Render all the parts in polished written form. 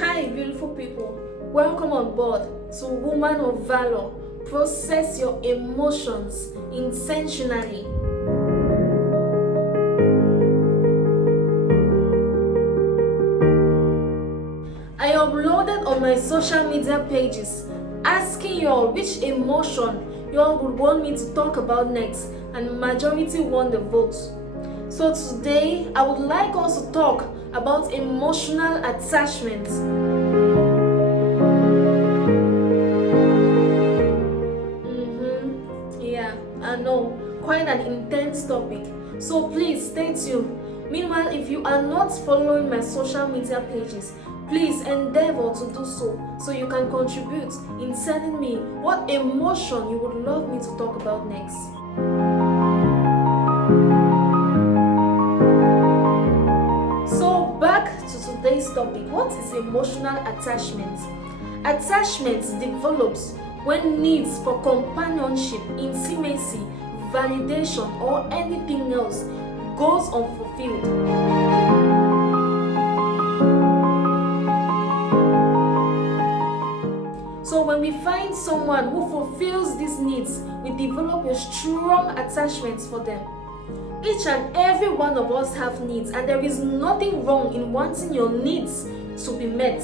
Hi, beautiful people. Welcome on board to Woman of Valor. Process your emotions intentionally. I uploaded on my social media pages asking y'all which emotion y'all would want me to talk about next, and majority won the vote. So today I would like us to talk about emotional attachment. Yeah, I know, quite an intense topic. So please stay tuned. Meanwhile, if you are not following my social media pages, please endeavor to do so you can contribute in telling me what emotion you would love me to talk about next. So back to today's topic. What is emotional attachment? Attachment develops when needs for companionship, intimacy, validation, or anything else goes unfulfilled. So when we find someone who fulfills these needs, we develop a strong attachment for them. Each and every one of us have needs, and there is nothing wrong in wanting your needs to be met.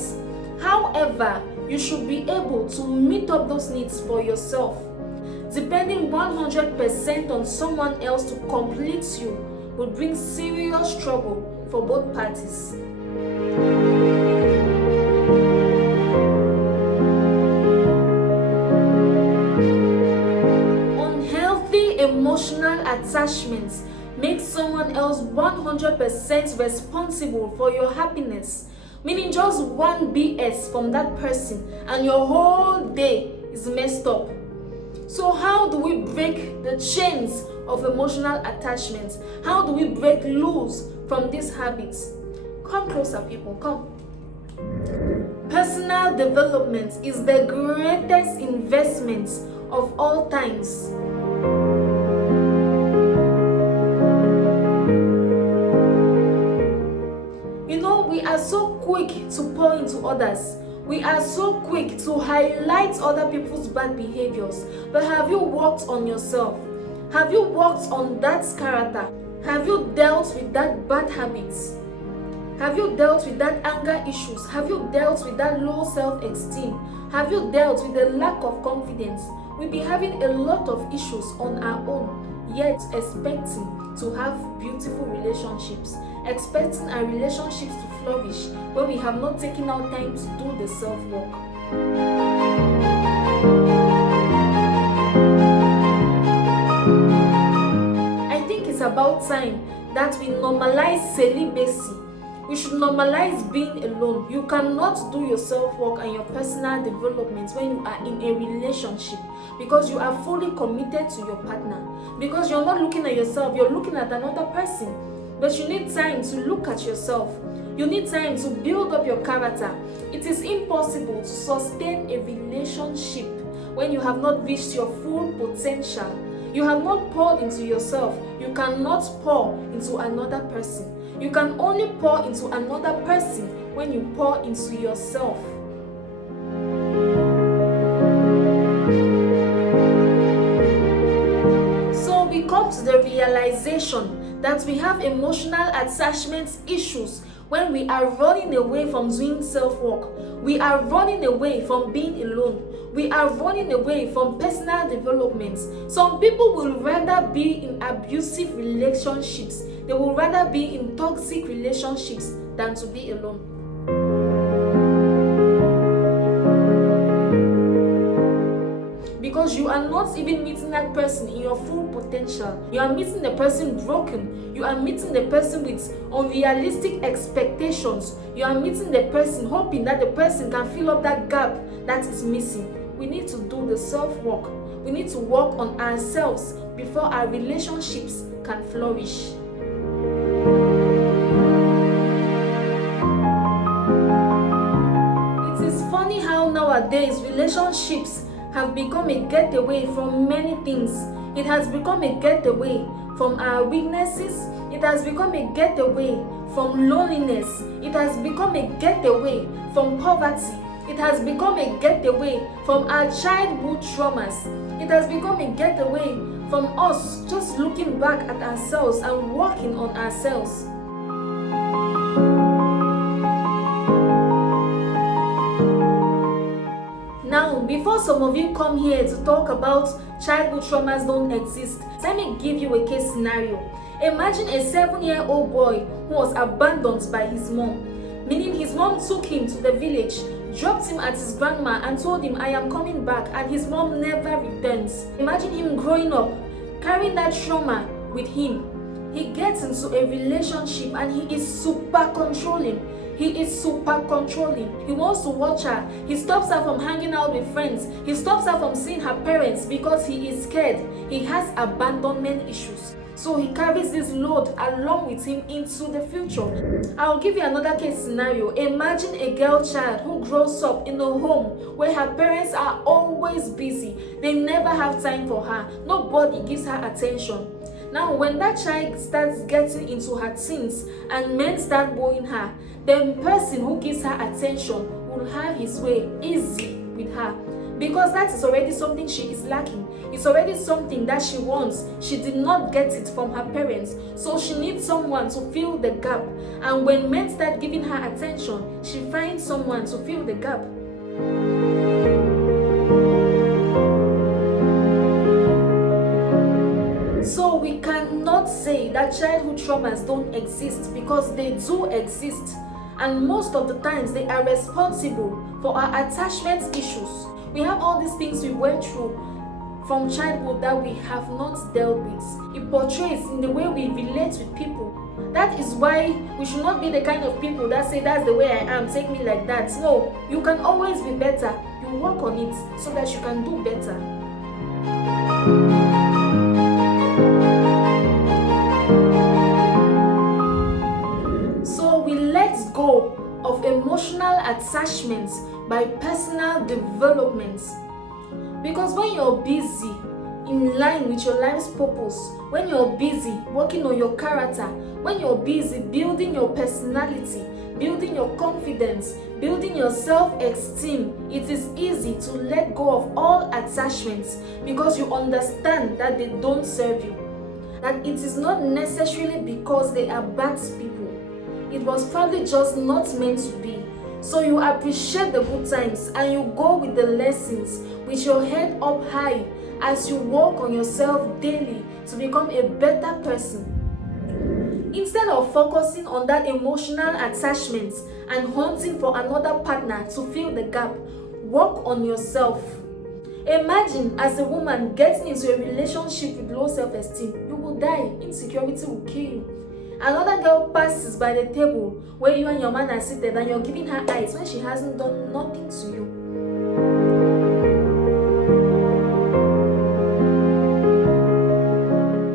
However, you should be able to meet up those needs for yourself. Depending 100% on someone else to complete you will bring serious trouble for both parties. Unhealthy emotional attachments make someone else 100% responsible for your happiness, meaning just one BS from that person and your whole day is messed up. So how do we break the chains of emotional attachment? How do we break loose from these habits? Come closer, people, come. Personal development is the greatest investment of all times. We are so quick to pour into others. We are so quick to highlight other people's bad behaviors. But have you worked on yourself? Have you worked on that character? Have you dealt with that bad habits? Have you dealt with that anger issues? Have you dealt with that low self-esteem? Have you dealt with the lack of confidence? We'll be having a lot of issues on our own, yet expecting to have beautiful relationships, expecting our relationships to flourish when we have not taken our time to do the self-work. I think it's about time that we normalize celibacy. We should normalize being alone. You cannot do your self-work and your personal development when you are in a relationship, because you are fully committed to your partner. Because you're not looking at yourself, you're looking at another person. But you need time to look at yourself. You need time to build up your character. It is impossible to sustain a relationship when you have not reached your full potential. You have not poured into yourself. You cannot pour into another person. You can only pour into another person when you pour into yourself. So we come to the realization that we have emotional attachment issues when we are running away from doing self-work. We are running away from being alone. We are running away from personal development. Some people will rather be in abusive relationships. They will rather be in toxic relationships than to be alone. Because you are not even meeting that person in your full potential. You are meeting the person broken. You are meeting the person with unrealistic expectations. You are meeting the person hoping that the person can fill up that gap that is missing. We need to do the self-work. We need to work on ourselves before our relationships can flourish. It is funny how nowadays relationships have become a getaway from many things. It has become a getaway from our weaknesses. It has become a getaway from loneliness. It has become a getaway from poverty. It has become a getaway from our childhood traumas. It has become a getaway from us just looking back at ourselves and working on ourselves. Now, before some of you come here to talk about childhood traumas don't exist, let me give you a case scenario. Imagine a 7-year-old boy who was abandoned by his mom, meaning his mom took him to the village, dropped him at his grandma and told him, "I am coming back," and his mom never returns. Imagine him growing up, carrying that trauma with him. He gets into a relationship and he is super controlling. He wants to watch her. He stops her from hanging out with friends. He stops her from seeing her parents because he is scared. He has abandonment issues. So he carries this load along with him into the future. I'll give you another case scenario. Imagine a girl child who grows up in a home where her parents are always busy. They never have time for her. Nobody gives her attention. Now, when that child starts getting into her teens and men start wooing her, the person who gives her attention will have his way easy with her, because that is already something she is lacking. It's already something that she wants. She did not get it from her parents, so she needs someone to fill the gap. And when men start giving her attention, she finds someone to fill the gap. So we cannot say that childhood traumas don't exist, because they do exist. And most of the times they are responsible for our attachment issues. We have all these things we went through from childhood that we have not dealt with. It portrays in the way we relate with people. That is why we should not be the kind of people that say, "That's the way I am, take me like that." No, you can always be better. You work on it so that you can do better. So we let go of emotional attachments by personal development. Because when you're busy in line with your life's purpose, when you're busy working on your character, when you're busy building your personality, building your confidence, building your self-esteem, it is easy to let go of all attachments, because you understand that they don't serve you. That it is not necessarily because they are bad people. It was probably just not meant to be. So you appreciate the good times and you go with the lessons with your head up high as you work on yourself daily to become a better person. Instead of focusing on that emotional attachment and hunting for another partner to fill the gap, work on yourself. Imagine as a woman getting into a relationship with low self-esteem, you will die. Insecurity will kill you. Another girl passes by the table where you and your man are seated and you're giving her eyes when she hasn't done nothing to you.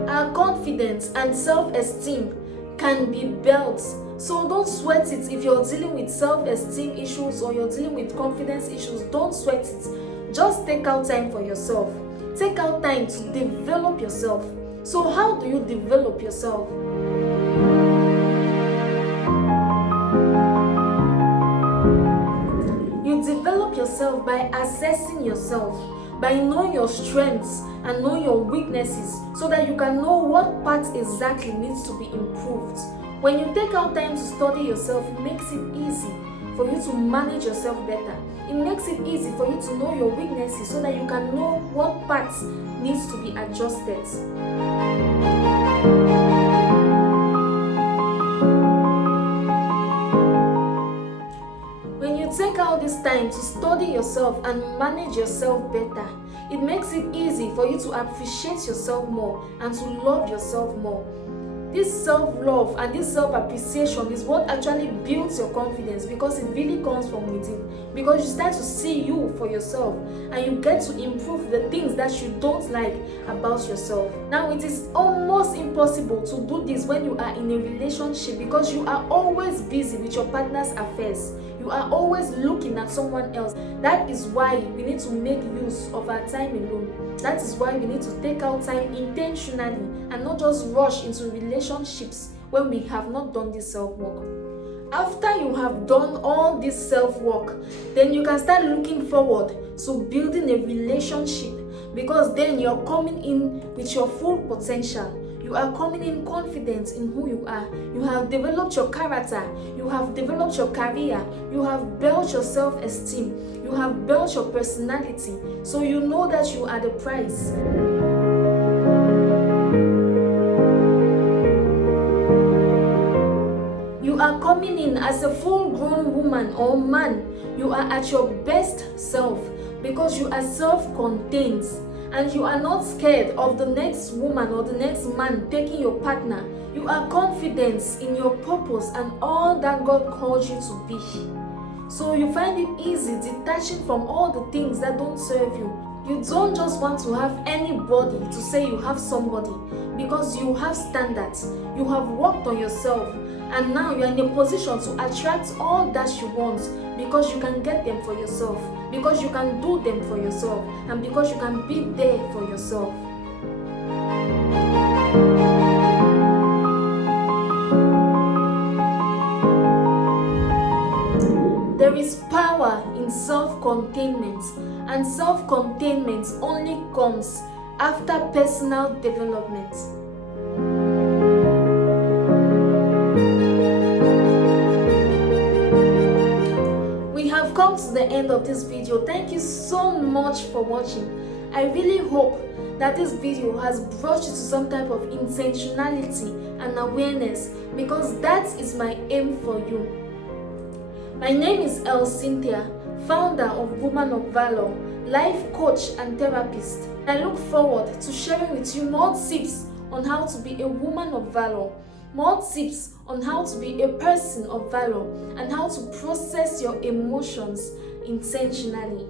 Our confidence and self-esteem can be built. So don't sweat it if you're dealing with self-esteem issues or you're dealing with confidence issues. Don't sweat it. Just take out time for yourself. Take out time to develop yourself. So how do you develop yourself? You develop yourself by assessing yourself, by knowing your strengths and knowing your weaknesses, so that you can know what part exactly needs to be improved. When you take out time to study yourself, it makes it easy for you to manage yourself better. It makes it easy for you to know your weaknesses so that you can know what parts needs to be adjusted. When you take out this time to study yourself and manage yourself better, it makes it easy for you to appreciate yourself more and to love yourself more. This self-love and this self-appreciation is what actually builds your confidence, because it really comes from within. Because you start to see you for yourself and you get to improve the things that you don't like about yourself. Now, it is almost impossible to do this when you are in a relationship, because you are always busy with your partner's affairs. You are always looking at someone else. That is why we need to make use of our time alone. That is why we need to take out time intentionally and not just rush into relationships when we have not done this self-work. After you have done all this self-work, then you can start looking forward to building a relationship, because then you're coming in with your full potential. You are coming in confident in who you are. You have developed your character. You have developed your career. You have built your self-esteem. You have built your personality. So you know that you are the prize. You are coming in as a full-grown woman or man. You are at your best self because you are self-contained. And you are not scared of the next woman or the next man taking your partner. You are confident in your purpose and all that God called you to be. So you find it easy detaching from all the things that don't serve you. You don't just want to have anybody to say you have somebody, because you have standards. You have worked on yourself, and now you are in a position to attract all that you want, because you can get them for yourself, because you can do them for yourself, and because you can be there for yourself. There is power in self-containment, and self-containment only comes after personal development. We have come to the end of this video. Thank you so much for watching. I really hope that this video has brought you to some type of intentionality and awareness, because that is my aim for you. My name is Earl Cynthia, founder of Woman of Valor, life coach and therapist. I look forward to sharing with you more tips on how to be a woman of valor, more tips on how to be a person of valor, and how to process your emotions intentionally.